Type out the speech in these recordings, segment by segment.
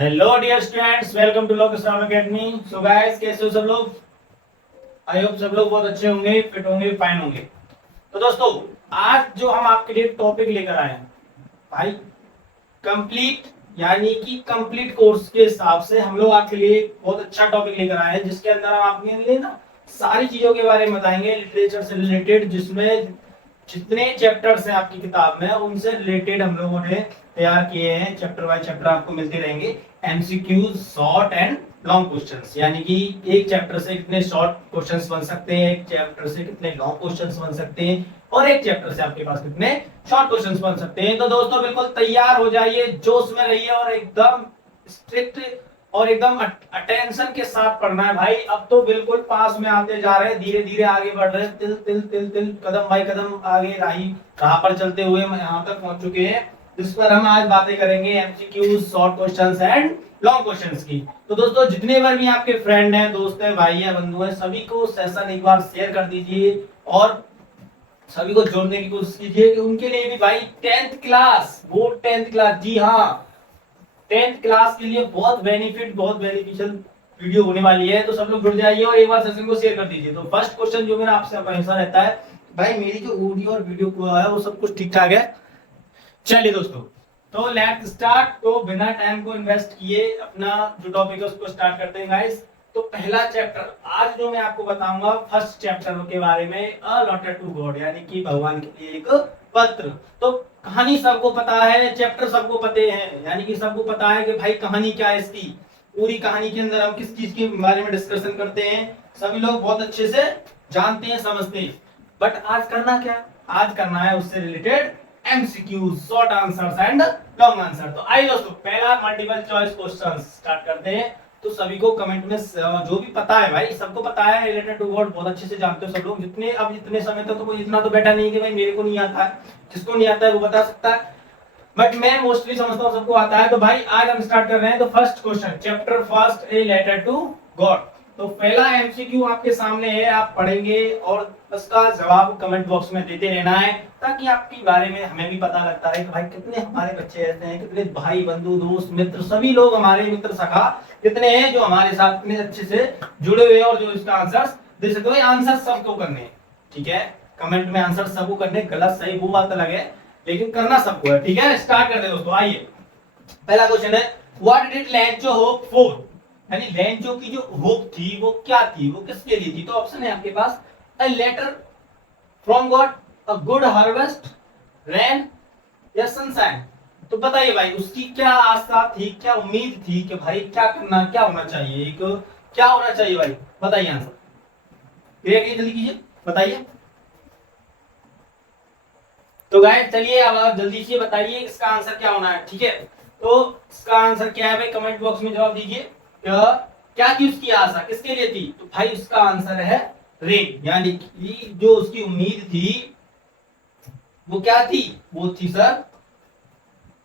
Hello dear students, welcome to Lok academy. So guys, कैसे हो सब लोग? आई होप सब लोग बहुत अच्छे होंगे, फिट होंगे, फाइन होंगे। तो दोस्तों, आज जो हम आपके लिए टॉपिक लेकर आए हैं भाई, कंप्लीट यानी कि कंप्लीट कोर्स के हिसाब से हम लोग आपके लिए बहुत अच्छा टॉपिक लेकर आए हैं, जिसके अंदर हम आपके लिए ना सारी चीजों के बारे में बताएंगे लिटरेचर से रिलेटेड, जिसमें जितने चैप्टर्स हैं आपकी किताब में उनसे रिलेटेड हम लोगों ने तैयार किए हैं। चैप्टर बाय चैप्टर आपको मिलते रहेंगे MCQs, short and long questions, यानी कि एक चैप्टर से कितने शॉर्ट क्वेश्चंस बन सकते हैं, एक चैप्टर से कितने लॉन्ग क्वेश्चंस बन सकते हैं, और एक चैप्टर से आपके पास कितने शॉर्ट क्वेश्चंस बन सकते हैं। तो दोस्तों बिल्कुल तैयार हो जाइए, जोश में रहिए और एकदम स्ट्रिक्ट और एकदम अटेंशन के साथ पढ़ना है भाई। अब तो बिल्कुल पास में आते जा रहे हैं, धीरे धीरे आगे बढ़ रहे हैं, तिल तिल तिल तिल कदम बाई कदम आगे राह पर चलते हुए हम यहाँ तक पहुंच चुके हैं, जिस पर हम आज बातें करेंगे MCQs, short questions and long questions की। तो दोस्तों, जितने बार भी आपके फ्रेंड हैं, दोस्त हैं, भाई हैं, बंधु हैं, सभी को सेशन एक बार शेयर कर दीजिए और सभी को जोड़ने की कोशिश कीजिए कि उनके लिए भी भाई 10th क्लास, वो 10th क्लास, जी हाँ, 10th क्लास के लिए बहुत बेनिफिशियल वीडियो होने वाली है। तो सब लोग जुड़ जाइए और एक बार सेशन को शेयर कर दीजिए। तो फर्स्ट क्वेश्चन जो मेरा आपसे हमेशा रहता है, भाई मेरी जो ऑडियो और वीडियो को है वो सब कुछ ठीक ठाक है? चलिए दोस्तों, तो लेट्स स्टार्ट। तो बिना टाइम को इन्वेस्ट किए अपना जो टॉपिक है उसको स्टार्ट करते हैं गाइस। तो पहला चैप्टर आज जो मैं आपको बताऊंगा, फर्स्ट चैप्टर के बारे में, अ लेटर टू गॉड, यानी कि भगवान के लिए एक पत्र। तो कहानी सबको पता है, चैप्टर सबको पते हैं, यानी कि सबको पता है कि भाई कहानी क्या है इसकी। पूरी कहानी के अंदर हम किस चीज के बारे में डिस्कशन करते हैं सभी लोग बहुत अच्छे से जानते हैं, समझते हैं। बट आज करना क्या? आज करना है उससे related MCQ, short answers and long answer. तो आइए दोस्तों, पहला मल्टीपल चॉइस क्वेश्चन स्टार्ट करते हैं। तो सभी को कमेंट में जो भी पता है भाई, सबको पता है रिलेटेड टू गॉड, बहुत अच्छे से जानते हो सब लोग। जितने अब इतने समय तक तो कोई इतना तो बैठा नहीं कि भाई मेरे को नहीं आता है, जिसको नहीं आता है वो बता सकता है, बट मैं मोस्टली समझता हूँ सबको आता है। तो भाई आज हम स्टार्ट कर रहे हैं। तो first question, chapter first, a letter to God. तो पहला एमसीक्यू आपके सामने है, आप पढ़ेंगे और उसका जवाब कमेंट बॉक्स में देते रहना है, ताकि आपके बारे में हमें भी पता लगता है कि भाई कितने हमारे बच्चे ऐसे हैं, कितने भाई बंधु दोस्त मित्र सभी लोग हमारे मित्र सखा कितने हैं जो हमारे साथ इतने अच्छे से जुड़े हुए हैं और जो इसका आंसर दे सकते हो। आंसर सबको करने हैं, ठीक है? कमेंट में आंसर सबको करने, गलत सही वो बात अलग है, लेकिन करना सबको है, ठीक है? स्टार्ट करते हैं दोस्तों। आइए, पहला क्वेश्चन है, what did Lencho hope for, यानी लेंचो की जो होप थी वो क्या थी, वो किसके लिए थी? तो ऑप्शन है आपके पास, a letter from God, a good harvest, rain या सनशाइन। तो बताइए भाई, उसकी क्या आशा थी, क्या उम्मीद थी कि भाई क्या करना, क्या होना चाहिए, एक क्या होना चाहिए भाई? बताइए आंसर, जल्दी कीजिए, बताइए। तो गाइस चलिए अब आप जल्दी से बताइए इसका आंसर क्या होना है, ठीक है? तो इसका आंसर क्या है भाई, कमेंट बॉक्स में जवाब दीजिए। क्या थी उसकी आशा, किसके लिए थी? तो भाई उसका आंसर है रेन, यानी कि जो उसकी उम्मीद थी वो क्या थी? वो थी सर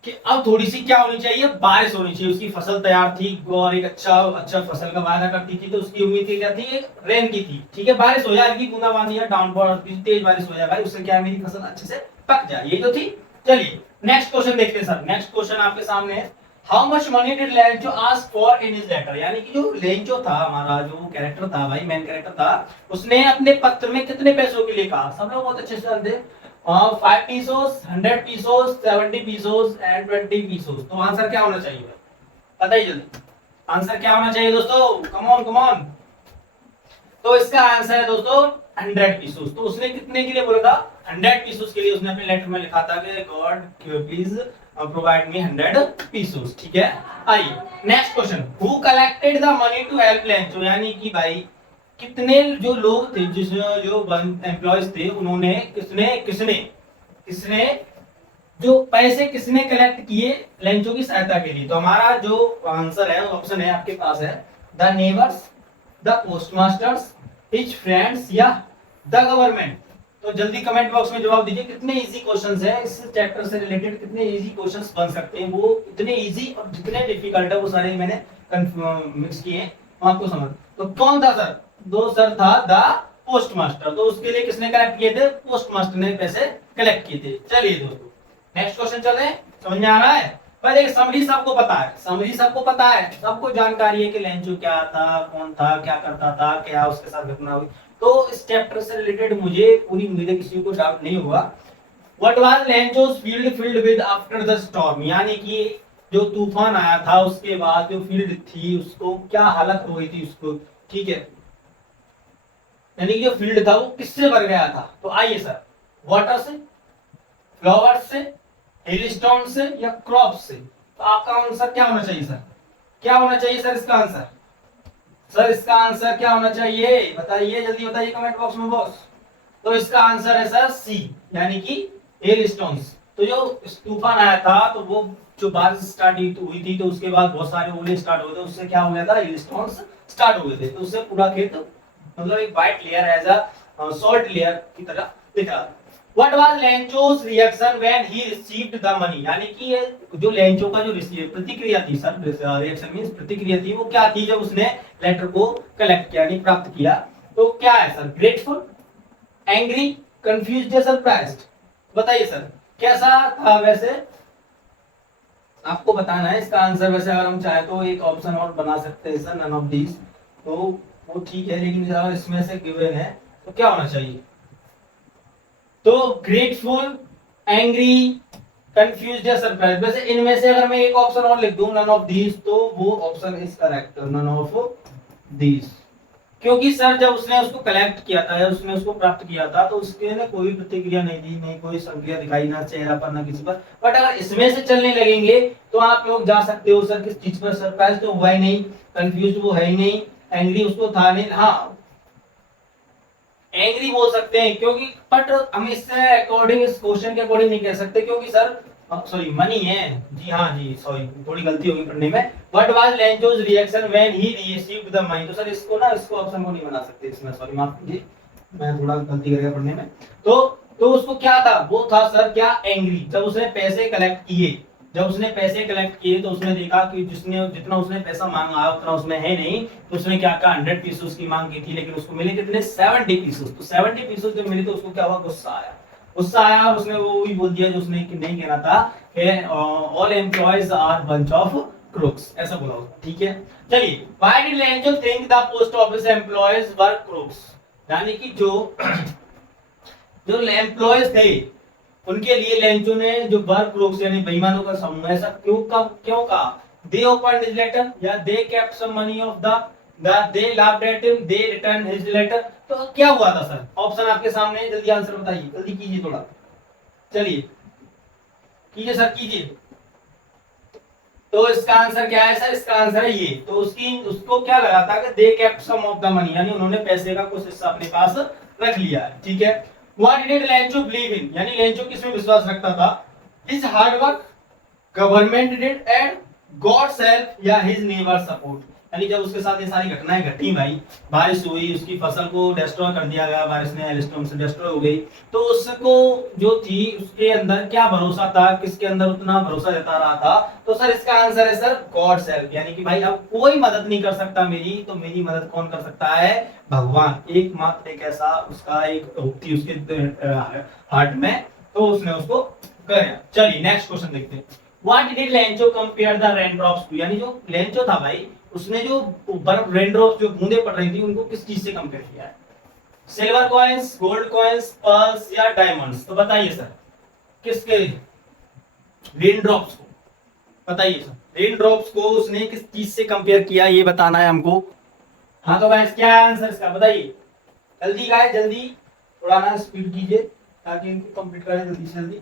कि अब थोड़ी सी क्या होनी चाहिए, बारिश होनी चाहिए। उसकी फसल तैयार थी और एक अच्छा फसल का वादा करती थी, तो उसकी उम्मीद क्या थी? रेन की थी, ठीक है? बारिश हो जाए, हल्की बूंदाबांदी या डाउनफॉल, तेज बारिश हो जाए भाई, उससे क्या है मेरी फसल अच्छे से पक जाए, ये तो थी। चलिए नेक्स्ट क्वेश्चन देखते हैं सर। नेक्स्ट क्वेश्चन आपके सामने है, how much money did Lencho ask for in his letter, यानी कि जो लेंचो था, हमारा जो कैरेक्टर था भाई, मेन कैरेक्टर था, उसने अपने पत्र में कितने पैसों के लिए कहा? सब लोग बहुत अच्छे से जानते हैं, 5 pesos, 100 pesos, 70 pesos and 20 pesos. तो आंसर क्या होना चाहिए? बताइए जल्दी, आंसर क्या होना चाहिए दोस्तों? Come on come on. तो इसका आंसर है दोस्तों 100 पीसोस। तो उसने कितने के लिए बोला था? 100 पीसोस के लिए उसने अपने लेटर में लिखा था कि God please provide me 100 pesos, ठीक है? आइए next question, who collected the money to help Lencho, यानी कि भाई कितने जो लोग थे, जिस जो एम्प्लॉयज थे, उन्होंने किसने किसने किसने जो पैसे किसने कलेक्ट किए लेंचो की सहायता के लिए? तो हमारा जो आंसर है, ऑप्शन है आपके पास है, the neighbours, the postmasters, his friends या द गवर्नमेंट। तो जल्दी कमेंट बॉक्स में जवाब दीजिए, कितने इजी क्वेश्चंस हैं इस चैप्टर से रिलेटेड, कितने इजी क्वेश्चंस बन सकते हैं। वो इतने इजी और जितने डिफिकल्ट है वो सारे मैंने मिक्स किए हैं आपको समझ। तो कौन था सर? दो सर था द पोस्टमास्टर। तो उसके लिए किसने कलेक्ट किए थे? पोस्टमास्टर ने पैसे कलेक्ट किए थे। चलिए दोस्तों नेक्स्ट क्वेश्चन चले, समझ में आ रहा है? पर एक समरी सबको पता है, समरी सबको पता है, सबको जानकारी है कि लेंचो क्या था, कौन था, क्या करता था, क्या उसके साथ घटना हुई। तो इस चैप्टर से रिलेटेड मुझे पूरी उम्मीद है किसी को डाउट नहीं होगा। What was Lencho's field filled with after the storm, यानी कि जो तूफान आया था उसके बाद जो फील्ड थी उसको क्या हालत हो गई थी उसको, ठीक है, यानी कि जो फील्ड था वो किससे भर गया था। तो आइए सर, वाटर से, फ्लावर्स से, हेलस्टोन से या क्रॉप से। तो आपका आंसर क्या होना चाहिए सर, क्या होना चाहिए सर इसका आंसर, सर इसका आंसर क्या होना चाहिए बताइए, जल्दी बताइए कमेंट बॉक्स में बॉस। तो इसका आंसर है सर सी, यानी कि हेलस्टोन्स। तो जो तूफान आया था तो वो जो बारिश स्टार्ट हुई थी तो उसके बाद बहुत सारे ओले स्टार्ट हुए थे, उससे क्या हो गया था, हेलस्टोन्स स्टार्ट हो गए थे, तो उससे पूरा खेत मतलब एक white layer as a salt layer की तरह दिख रहा। What was Lencho's reaction when he received the money, यानी कि ये जो लेंचो का जो प्रतिक्रिया थी सर, रिएक्शन मींस प्रतिक्रिया थी, वो क्या थी जब उसने लेटर को कलेक्ट किया यानी प्राप्त किया। तो क्या है सर, ग्रेटफुल, एंग्री, कंफ्यूज्ड या सरप्राइज्ड, बताइए सर कैसा था। वैसे आपको बताना है इसका आंसर। वैसे अगर हम चाहे तो एक ऑप्शन और बना सकते हैं सर, नन ऑफ दीज, तो वो ठीक है, लेकिन अगर इसमें से गिवन है तो क्या होना चाहिए, तो ग्रेटफुल, एंग्री, कंफ्यूज्ड या सरप्राइज। वैसे इनमें से अगर मैं एक ऑप्शन और लिख दूं, नन ऑफ दीज, तो वो option is correct, none of these. क्योंकि सर जब उसने उसको कलेक्ट किया था या उसने उसको प्राप्त किया था तो उसके ने कोई प्रतिक्रिया नहीं दी, नहीं कोई संक्रिया दिखाई, ना चेहरा पर ना किसी पर। बट अगर इसमें से चलने लगेंगे तो आप लोग जा सकते हो सर किस चीज पर, सरप्राइज तो हुआ ही नहीं, कंफ्यूज वो है ही नहीं, एंग्री उसको था नहीं, हाँ एंग्री बोल सकते हैं क्योंकि, बट हम इससे अकॉर्डिंग, इस क्वेश्चन के अकॉर्डिंग नहीं कह सकते क्योंकि सर सॉरी मनी है, जी हाँ जी सॉरी थोड़ी गलती होगी पढ़ने में। What was Lencho's reaction when he received the money, तो सर इसको ना, इसको ऑप्शन को नहीं बना सकते इसमें, सॉरी माफ कीजिए, मैं थोड़ा गलती कर गया पढ़ने में। तो उसको क्या था, वो था सर क्या, एंग्री। जब उसने पैसे कलेक्ट किए, जब उसने पैसे कलेक्ट किए तो उसने देखा कि जिसने जितना उसने पैसा मांगा उतना उसमें है नहीं, तो उसने क्या कहा, 100 पीसेस की मांग की थी लेकिन उसको मिले कितने, 70 पीसेस। तो 70 पीसेस जब मिले तो उसको क्या हुआ, गुस्सा आया, गुस्सा आया और उसने वो भी बोल दिया जो उसने नहीं कहना था कि all employees are bunch of crooks, ऐसा बोला उसने, ठीक है। चलिए, why did Lencho think the post office employees were crooks, यानी कि जो जो एम्प्लॉयज थे उनके लिए लेंचो ने जो वर्क क्रूक्स यानी बेईमानों का समूह, ऐसा क्यों कहा, दे ओपन हिज लेटर या they kept some money of they laughed at him, they return his letter. तो क्या हुआ था सर, ऑप्शन आपके सामने है, जल्दी आंसर बताइए, जल्दी कीजिए थोड़ा, चलिए कीजिए सर कीजिए। तो इसका आंसर क्या है सर, इसका आंसर है ये। तो उसको क्या लगा था कि they kept some of the money, यानी उन्होंने पैसे का कुछ हिस्सा अपने पास रख लिया है, ठीक है। What did Lencho believe in, यानी लेंचो किसमें विश्वास रखता था, his hard work, government did and God's help या हिज नेबर सपोर्ट। यानी जब उसके साथ ये सारी घटनाएं घटी भाई, बारिश हुई, उसकी फसल को डिस्ट्रॉय कर दिया गया, बारिश ने हेलस्टॉर्म से डिस्ट्रॉय हो गई, तो उसको जो थी उसके अंदर क्या भरोसा था, किसके अंदर उतना भरोसा जता रहा था। तो सर इसका आंसर है सर गॉड्स हेल्प, यानी कि भाई अब कोई मदद नहीं कर सकता मेरी, तो मेरी मदद कौन कर सकता है, भगवान, एकमात्र एक ऐसा उसका एक उक्ति उसके हार्ट में, तो उसने उसको कराया। चलिए नेक्स्ट क्वेश्चन देखते हैं। What did Lencho compare the raindrops to, यानी जो लेंचो था भाई उसने जो बर्फ रेनड्रॉप्स जो बूंदे पड़ रही थी उनको किस चीज से कंपेयर किया है, silver coins, gold coins, pearls या डायमंड्स। तो बताइए सर किसके, रेनड्रॉप्स को, बताइए सर रेनड्रॉप्स को उसने किस चीज से कंपेयर किया, ये बताना है हमको। हाँ तो गाइस क्या है आंसर इसका बताइए, जल्दी गाइस जल्दी, थोड़ा ना स्पीड कीजिए ताकि इनको कंप्लीट करें जल्दी से जल्दी,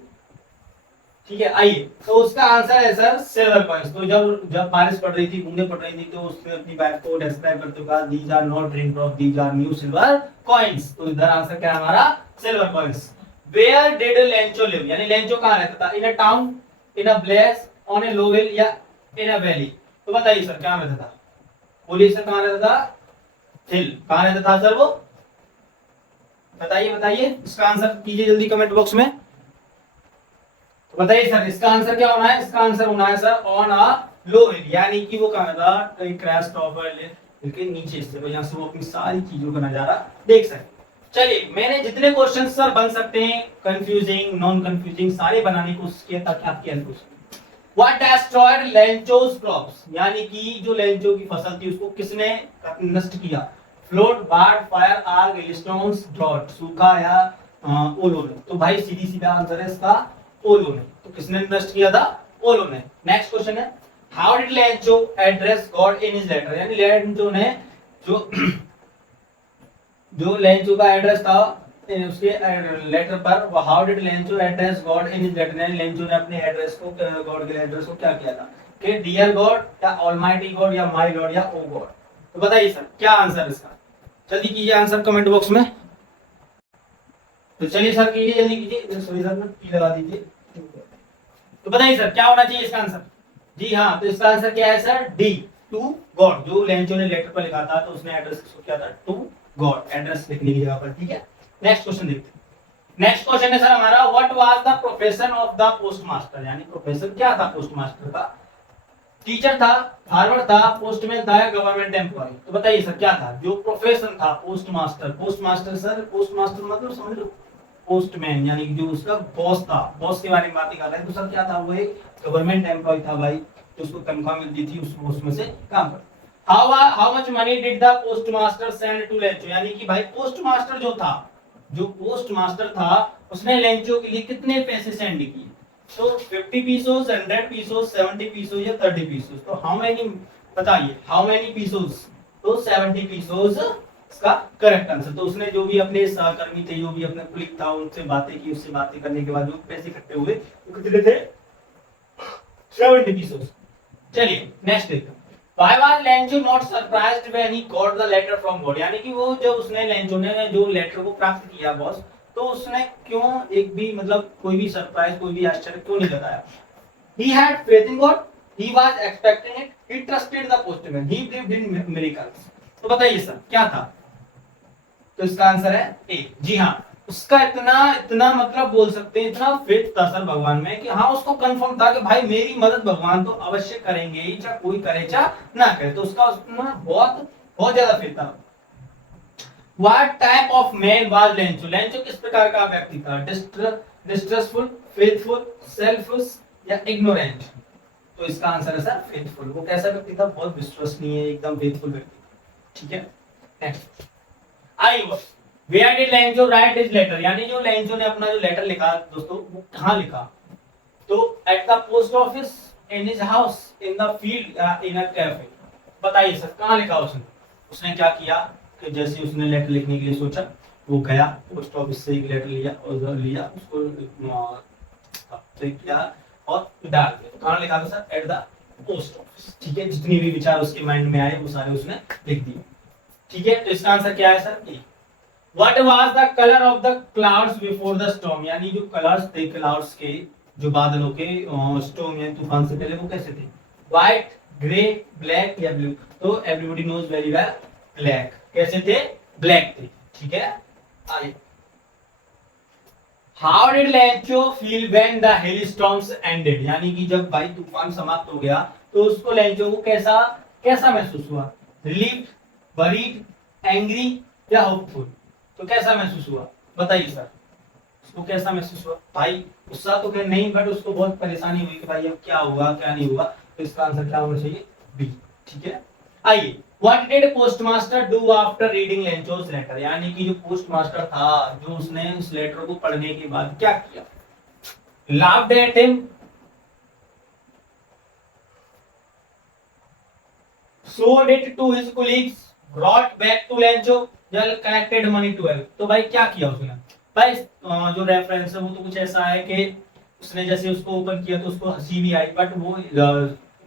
ठीक है। आइए, तो उसका आंसर है सर सिल्वर कॉइंस। तो जब बारिश पड़ रही थी, बूंदे पड़ रही थी, तो उसने अपनी बाइक को डिस्क्राइब करते हुए कहा these are not raindrop, these are new silver coins. तो इधर आंसर क्या है हमारा, silver coins. Where did Lencho live, यानी लेंचो कहां रहता था, in a town, in a village, on a low hill या इन अ वैली। तो बताइए सर क्या रहता था, बोलिए सर कहां रहता था, हिल, कहां रहता था सर वो, बताइए बताइए, इसका आंसर कीजिए जल्दी कमेंट बॉक्स में। तो बताइए सर इसका आंसर क्या होना है, इसका आंसर होना है सर ऑन अ लो हिल, यानी कि वो कहां था, कहीं क्रैश टॉप के नीचे से, तो यहां से वो अपनी सारी चीजों का नजारा देख सकते। चलिए मैंने जितने क्वेश्चन सर बन सकते हैं, कंफ्यूजिंग, नॉन कंफ्यूजिंग, सारे बनाने की कोशिश किया ताकि आपकी हेल्प हो सके। व्हाट डिस्ट्रॉयड लेंचोस क्रॉप्स, यानी कि जो लेंचो की फसल थी उसको किसने नष्ट किया? फ्लोट, बाढ़, फायर, आग, हेलस्टोन्स, ड्रॉट, सूखा या ओलो ने। तो भाई सीधी सीधा आंसर है इसका ओलो ने। तो किसने नष्ट किया था? ओलो ने। नेक्स्ट क्वेश्चन है how did Lencho address God in his letter, यानी लेंचो ने जो जो लेंचो का एड्रेस था उसके लेटर पर, वो how did Lencho address God in his letter, यानी लेंचो ने अपने एड्रेस को, गॉड के एड्रेस को क्या किया था कि डियर गॉड या ऑलमाइटी गॉड या माय गॉड या ओ गॉड। तो बताइए सर क्या आंसर इसका? जल्दी कीजिए आंसर कमेंट बॉक्स में। तो चलिए सर कीजिए, जल्दी कीजिए, सॉरी सर पी लगा दीजिए। तो बताइए सर क्या होना चाहिए इसका आंसर? जी हाँ, तो इसका आंसर क्या है सर? D, to God. जो लेंचो ने लेटर पर लिखा था तो उसने एड्रेस किसको किया था? टू गॉड, एड्रेस लिखने की जगह पर। ठीक है, नेक्स्ट क्वेश्चन देखते हैं। नेक्स्ट क्वेश्चन है सर हमारा what was the profession of the post master, यानी प्रोफेशन क्या था पोस्ट मास्टर का? टीचर था, फार्मर था, पोस्टमैन था या गवर्नमेंट एम्प्लॉय? तो बताइए सर क्या था जो प्रोफेशन था post master? Post master sir, post master मतलब समझ लो पोस्टमैन, यानी कि जो उसका बॉस था, बॉस के बारे में बात कर रहे हैं। तो सर क्या था? वो एक गवर्नमेंट एम्प्लॉय था भाई, तो उसको तनख्वाह मिलती थी, उसमें से काम कर। How much money did the post master send to Lencho, यानी कि भाई पोस्ट मास्टर जो था, जो पोस्ट मास्टर था उसने लेंचो के लिए कितने पैसे सेंड किए? तो 50 पीसोस, 100 पीसोस, 70 पीसोस या 30 पीसोस? तो हाउ मेनी बताइए, हाउ मेनी पीसोस? तो 70 पीसोस इसका करेक्ट आंसर। तो उसने जो भी अपने सहकर्मी थे, जो भी अपने कुलीग था, उनसे बातें की, उससे बातें करने के बाद जो पैसे इकट्ठे हुए वो कितने थे? 70 पीसोस। चलिए नेक्स्ट देखते हैं। Why was Lencho not surprised when he got the letter from God, यानी कि वो जब उसने लेंचो ने जो लेटर को प्राप्त किया बॉस, तो उसने क्यों एक भी मतलब कोई भी सरप्राइज, कोई भी आश्चर्य क्यों नहीं जताया? He had faith in God, he was expecting it, he trusted the postman, he believed in miracles। तो बताइए सर क्या था? तो इसका आंसर है ए। जी हाँ, उसका इतना इतना मतलब बोल सकते हैं, इतना फेथ था सर भगवान में कि हाँ उसको कंफर्म था कि भाई मेरी मदद भगवान तो अवश्य करेंगे ही, चाहे कोई करे चाहे ना करे। तो उसका उसमें बहुत बहुत ज्यादा फेथ था। What type of man was Lencho? Lencho किस प्रकार का व्यक्ति था? डिस्ट्रस्टफुल, फेथफुल, सेल्फिश या इग्नोरेंट? तो इसका आंसर है सर फेथफुल। वो कैसा व्यक्ति था? बहुत विश्वसनीय, एकदम फेथफुल व्यक्ति। ठीक है, next I where did Lencho write his letter, यानी जो लेंचो ने अपना जो लेटर लिखा दोस्तों वो कहाँ लिखा? तो at the post office, in his house, in the field या इन अ कैफे? बताइए सर कहाँ लिखा उसने? उसने क्या किया कि जैसे उसने लेटर लिखने के लिए सोचा, वो गया पोस्ट ऑफिस से एक लेटर लिया और लिया उसको किया और डाल दिया। कहाँ लिखा था sir? At the post office. ठीक है, जितनी भी विचार उसके माइंड में आए वो सारे उसने लिख दिए। ठीक है, तो इसका आंसर क्या है sir? A. What was the color of the clouds before the storm, यानी जो कलर्स थे क्लाउड्स के, जो बादलों के स्टॉर्म यानी तूफान से पहले वो कैसे थे? व्हाइट, ग्रे, ब्लैक या ब्लू? तो everybody knows very well black. कैसे थे? ब्लैक थे। ठीक है, आइए how did Lencho feel when the hailstorms ended, यानी कि जब भाई तूफान समाप्त हो गया तो उसको लेंचो को कैसा कैसा महसूस हुआ? रिलीव्ड, वरीड, एंग्री या होपफुल? तो कैसा महसूस हुआ बताइए सर? उसको कैसा महसूस हुआ? भाई गुस्सा तो क्या नहीं, बट उसको बहुत परेशानी हुई कि भाई अब क्या होगा क्या नहीं होगा। तो इसका आंसर क्या होना चाहिए? बी। ठीक है, आइए what did postmaster do after reading Lencho's letter, यानी कि जो पोस्टमास्टर था जो उसने उस लेटर को पढ़ने के बाद क्या किया? Laughed at him, showed it to his colleagues, brought back to Lencho या कलेक्टेड मनी टू हेल्प? तो भाई क्या किया उसने? भाई जो रेफरेंस है वो तो कुछ ऐसा है कि उसने जैसे उसको ओपन किया तो उसको हंसी भी आई, बट वो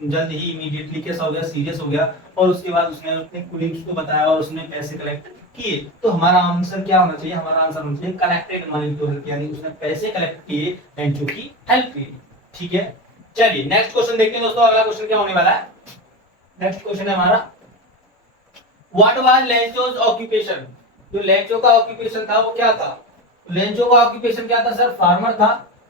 जल्द ही इमीडिएटली कैसा हो गया? सीरियस हो गया। और उसके बाद उसने अपने कुलीग्स को बताया और उसने पैसे कलेक्ट किए। तो हमारा आंसर क्या होना चाहिए? हमारा आंसर होना चाहिए कलेक्टेड मनी टू हेल्प, यानी उसने पैसे कलेक्ट किए लेंचो की हेल्प के लिए। ठीक है, चलिए नेक्स्ट क्वेश्चन देखते हैं दोस्तों। अगला क्वेश्चन क्या होने वाला है? नेक्स्ट क्वेश्चन है हमारा व्हाट वाज लेंचोस ऑक्यूपेशन, जो लेंचो का ऑक्यूपेशन था वो क्या था? लेंचो का ऑक्यूपेशन क्या था सर? फार्मर था,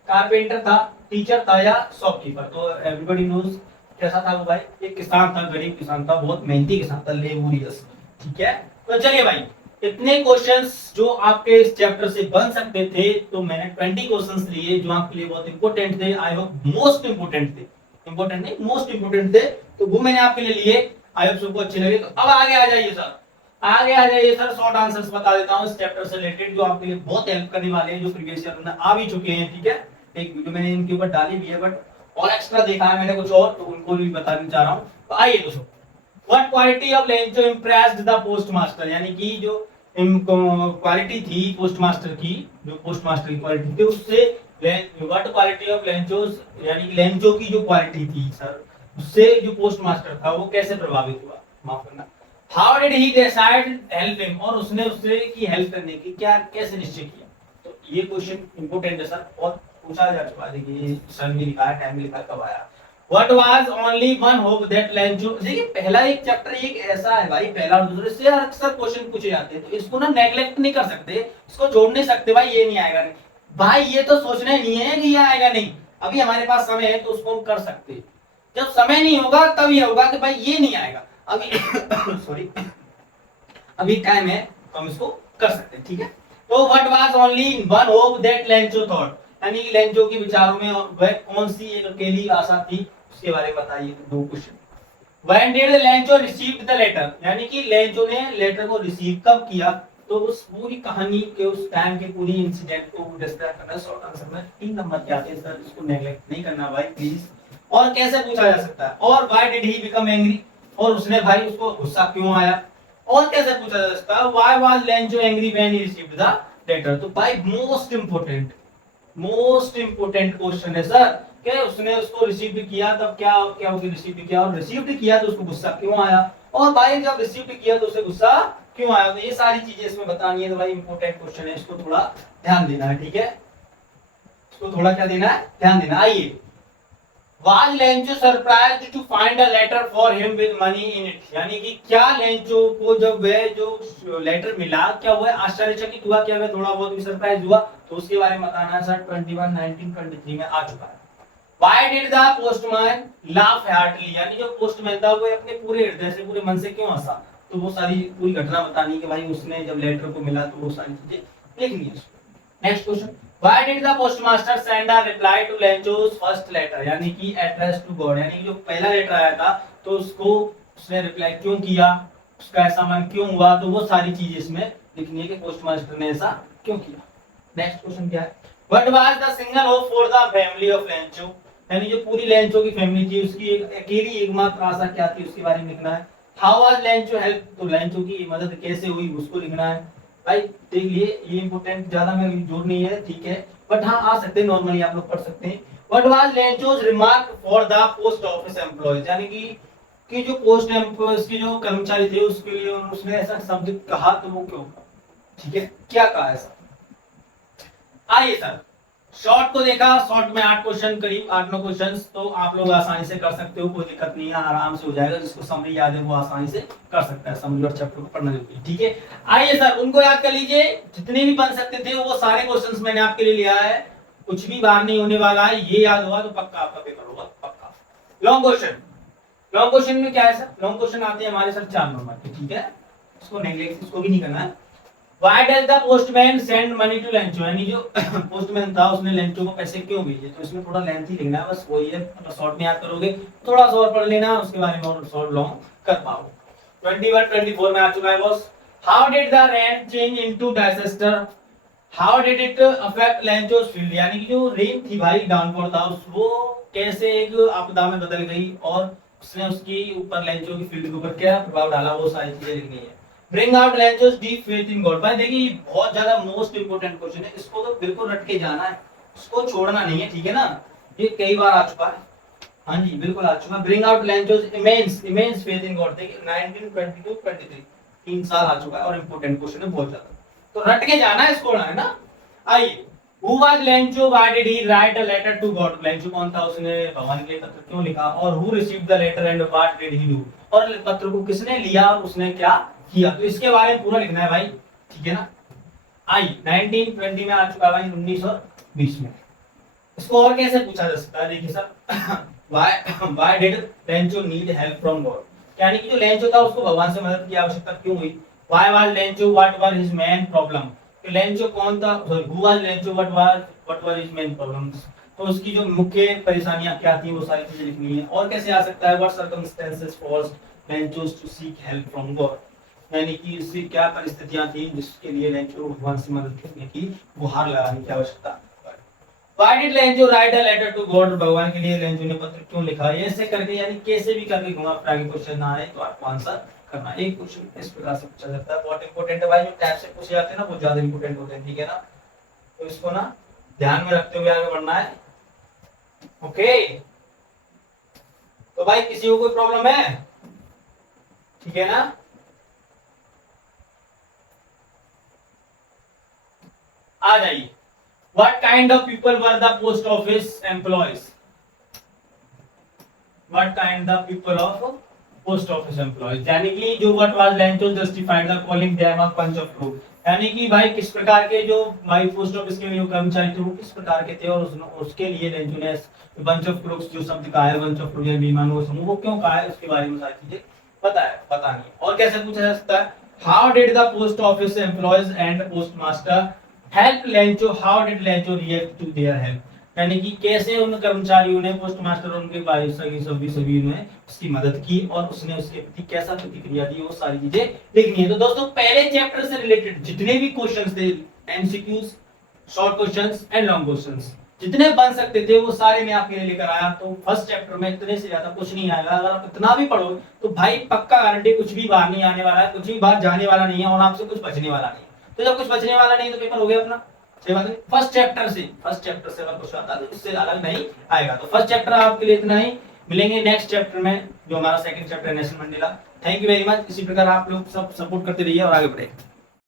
कारपेंटर था, टीचर था या शॉपकीपर? तो एवरीबॉडी नोज कैसा था वो भाई? एक किसान था, गरीब किसान था, बहुत मेहनती किसान था, लेबोरियस। ठीक है, तो चलिए भाई इतने क्वेश्चंस जो आपके इस चैप्टर से बन सकते थे, तो मैंने 20 क्वेश्चंस लिए जो आपके लिए बहुत इंपॉर्टेंट थे। आई होप मोस्ट इंपॉर्टेंट थे। इंपॉर्टेंट नहीं, मोस्ट इंपोर्टेंट थे, तो वो मैंने आपके लिए लिए। आई होप सबको अच्छे लगे। तो अब आगे आ जाइए सर, आगे आ जाइए सर, शॉर्ट आंसर्स बता देता हूँ इस चैप्टर से रिलेटेड जो आपके लिए बहुत हेल्प करने वाले हैं, जो प्रीवियस ईयर में आ भी चुके हैं। ठीक है, एक वीडियो मैंने इनके ऊपर डाली भी है, बट और एक्स्ट्रा देखा है मैंने कुछ और, तो उनको भी बताना चाह रहा हूँ। तो आइए दोस्तों, what quality of Lencho impressed the post master, यानी कि जो क्वालिटी थी पोस्ट मास्टर की, जो पोस्ट मास्टर की क्वालिटी थी उससे व्हाट क्वालिटी ऑफ लेंचोस, यानी लेंचो की जो क्वालिटी थी सर, उससे जो पोस्ट मास्टर था वो कैसे प्रभावित हुआ, माफ करना। How did he decide help him, और उसने उससे की हेल्प करने की क्या कैसे निश्चय किया। तो ये क्वेश्चन इंपोर्टेंट है सर, और पूछा जा चुका है। देखिए सन भी लिखा है, टाइम भी लिखा है, कब आया। What was only one hope that Lencho, देखिए पहला एक चैप्टर एक ऐसा है भाई, पहला और दूसरे से अक्सर क्वेश्चन पूछे जाते हैं, तो इसको ना नेग्लेक्ट नहीं कर सकते, इसको छोड़ नहीं सकते भाई ये नहीं आएगा नहीं भाई, ये तो सोचना ही नहीं है कि ये आएगा नहीं। अभी हमारे पास समय है तो उसको हम कर सकते हैं, जब समय नहीं होगा तब ये होगा कि भाई ये नहीं आएगा। अभी सॉरी, अभी टाइम है तो हम इसको कर सकते हैं। ठीक है, तो what was only one hope that Lencho thought, यानी लेंचो के विचारों में वह कौन सी एक अकेली आशा थी, उसके बारे में बताइए। दो question. When did Lencho received the letter, यानी कि लेंचो ने लेटर को रिसीव कब किया, तो उस पूरी कहानी के उस टाइम के पूरी इंसिडेंट को डिस्क्राइब करना शॉर्ट आंसर में 3 नंबर के आते हैं सर, इसको नेग्लेक्ट नहीं करना भाई प्लीज। और कैसे पूछा जा सकता है, और why did he become angry, और उसने भाई उसको गुस्सा क्यों आया, और कैसे पूछा जा सकता है why was Lencho angry when he received the letter. तो भाई मोस्ट इंपोर्टेंट क्वेश्चन है सर, कि उसने उसको रिसीव किया तब क्या क्या होगी, रिसीव किया, और रिसीव किया तो उसको गुस्सा क्यों आया, और भाई जब रिसीव किया तो उसे गुस्सा क्यों आया। तो ये सारी चीजें इसमें बतानी है, तो भाई इंपोर्टेंट क्वेश्चन है, इसको थोड़ा ध्यान देना है। ठीक है, इसको थोड़ा क्या देना है, ध्यान देना। आइए, Was Lencho surprised to find a letter for him with money in it, यानी कि क्या लेंचो को जब वह जो लेटर मिला, क्या वह आश्चर्यचकित हुआ, क्या वह थोड़ा बहुत भी सरप्राइज हुआ, तो उसके बारे में बताना है सर। 21 1923 में आ चुका है। Why did the postman laugh heartily, यानी जो पोस्टमैन था वो अपने पूरे हृदय से, पूरे मन से क्यों हंसा, तो वो सारी पूरी घटना बतानी कि भाई उसने जब लेटर को मिला तो वो सारी चीजें लिखनी है। Next question, Why did the postmaster send a reply to Lencho's first letter, यानी कि address to God, यानी कि जो पहला लेटर आया था तो उसको उसने रिप्लाई क्यों किया, उसका ऐसा मन क्यों हुआ, तो वो सारी चीजें इसमें लिखनी है कि पोस्टमास्टर ने ऐसा क्यों किया। नेक्स्ट क्वेश्चन क्या है, What was the single hope for the family of Lencho, यानी जो पूरी लेंचो की फैमिली थी उसकी एक अकेली एकमात्र आशा क्या थी, उसके बारे में लिखना है। हाउ वाज लेंचो हेल्प, तो लेंचो की मदद कैसे हुई उसको लिखना है। भाई देख लिए, ये इंपोर्टेंट, ज्यादा में जोर नहीं है, ठीक है, बट हाँ आ सकते हैं, नॉर्मली आप लोग पढ़ सकते हैं। What was Lencho's remark for the post office employees, यानी कि जो पोस्ट एम्प्लॉयज के जो कर्मचारी थे उसके लिए उसने ऐसा शब्द कहा, तो वो क्यों कहा, ठीक है, क्या कहा ऐसा। आइए सर, शॉर्ट को देखा, शॉर्ट में 8 क्वेश्चन, करीब 8-9 क्वेश्चंस, तो आप लोग आसानी से कर सकते हो, कोई दिक्कत नहीं है, आराम से हो जाएगा। जिसको समरी याद है वो आसानी से कर सकता है, समरी और चैप्टर को पढ़ना जरूरी है। ठीक है, आइए सर, उनको याद कर लीजिए, जितने भी बन सकते थे वो सारे क्वेश्चंस मैंने आपके लिए लिया है, कुछ भी बाहर नहीं होने वाला है, ये याद होगा तो पक्का आपका पेपर होगा, पक्का। लॉन्ग क्वेश्चन में क्या है सर, लॉन्ग क्वेश्चन आते हैं हमारे सर 4 नंबर के, ठीक है, इसको नेग्लेक्ट, इसको भी नहीं करना है। Why does the postman send money to Lencho, यानी जो पोस्टमैन था उसने लेंचो को पैसे क्यों भेजे, तो इसमें थोड़ा लेंथी लिखना है, बस वही है, शॉर्ट में याद करोगे थोड़ा सा और पढ़ लेना, उसके बारे में और शॉर्ट लॉन्ग कर पाओगे। 21-24 में आ चुका है boss. How did the rain change into disaster, how did it affect लेंचो's field, यानी कि जो रेन थी भाई, डाउनफॉल था, वो कैसे एक आपदा में बदल गई, और उसने उसकी ऊपर लेंचो की फील्ड के ऊपर क्या प्रभाव डाला, वो सारी चीजें लिखनी है। Bring out Lencho's deep faith in God, भाई देखिए बहुत ज्यादा मोस्ट इंपोर्टेंट क्वेश्चन है, इसको तो बिल्कुल रट के जाना है, इसको छोड़ना नहीं है, ठीक है ना, ये कई बार आ चुका है, हाँ जी बिल्कुल आ चुका है। Bring out Lencho's immense faith in God, देखिए 1922-23 3 साल आ चुका है, और इंपोर्टेंट क्वेश्चन है बहुत ज्यादा, तो रट के जाना है, इसको है ना। आइए, Who was Lencho? Why did he write a letter to God? Lencho कौन था, उसने भगवान के लिए पत्र क्यों लिखा, और who received the letter and what did he do, और पत्र को किसने लिया और उसने क्या किया, तो इसके बारे में पूरा लिखना है भाई, ठीक है ना। आई 1920 में आ चुका है भाई, 1920 में। इसको और कैसे पूछा जा सकता है, देखिए sir, why did Lencho need help from God, यानी कि जो लेंचो था उसको भगवान से मदद की आवश्यकता क्यों हुई। Why was Lencho, what was his main problem, Lencho कौन था, who was Lencho, what was his main problems, तो उसकी जो मुख्य परेशानियां क्या थी वो सारी चीजें लिखनी है। और कैसे आ सकता है, what circumstances forced Lencho's to seek help from God, यानी कि उससे क्या परिस्थितियां थी जिसके लिए लेंचो भगवान से मदद करने की गुहार लगाने की आवश्यकता। Why did Lencho write a letter to God, भगवान के लिए लेंचो ने पत्र क्यों लिखा, ऐसे करके यानी कैसे भी करके घुमा फिरा के क्वेश्चन ना आए तो आपको आंसर करना। एक क्वेश्चन इस प्रकार से पूछा जाता है, बहुत इंपॉर्टेंट है भाई, जो टाइप से पूछे जाते हैं ना वो ज्यादा इंपॉर्टेंट होते हैं, ठीक है ना, तो इसको ना ध्यान में रखते हुए आगे बढ़ना है। ओके, तो भाई किसी को कोई प्रॉब्लम है, ठीक है ना। आ जाइए, What kind of people were the post office employees? What kind of people of post office employees? यानी कि जो what was Lencho justified the calling them a bunch of crooks, यानी कि भाई किस प्रकार के जो भाई पोस्ट ऑफिस के जो कर्मचारी थे वो किस प्रकार के थे, और उसके लिए लेंचो ने बंच ऑफ क्रूक्स जो शब्द कहा है, बंच ऑफ क्रूक्स या बेईमानों का समूह, वो क्यों कहा है उसके बारे में सारी चीजें बतानी है। और कैसे पूछा जा सकता है, how did the post office employees and post master help Lencho, how did Lencho react to their help, यानी कि कैसे उन कर्मचारियों ने, पोस्ट मास्टर और उनके भाई सभी ने उसकी मदद की और उसने उसके प्रति कैसा प्रतिक्रिया दी, वो सारी चीजें लिखनी है। तो दोस्तों पहले चैप्टर से रिलेटेड जितने भी क्वेश्चंस थे, MCQs, short questions and long questions, जितने बन सकते थे वो सारे मैं आपके लिए लेकर आया। तो फर्स्ट चैप्टर में इतने से ज्यादा कुछ नहीं आएगा, अगर आप इतना भी पढ़ो तो भाई पक्का गारंटी कुछ भी बाहर नहीं आने वाला है, कुछ भी बाहर जाने वाला नहीं है और आपसे कुछ बचने वाला नहीं है। तो जब कुछ बचने वाला नहीं तो पेपर हो गया अपना, सही बात है। फर्स्ट चैप्टर से अगर कुछ आता तो इससे अलग नहीं आएगा। तो फर्स्ट चैप्टर आपके लिए इतना ही, मिलेंगे नेक्स्ट चैप्टर में जो हमारा सेकंड चैप्टर है Nelson Mandela. Thank you very much. इसी प्रकार आप लोग सब सपोर्ट करते रहिए और आगे बढ़े।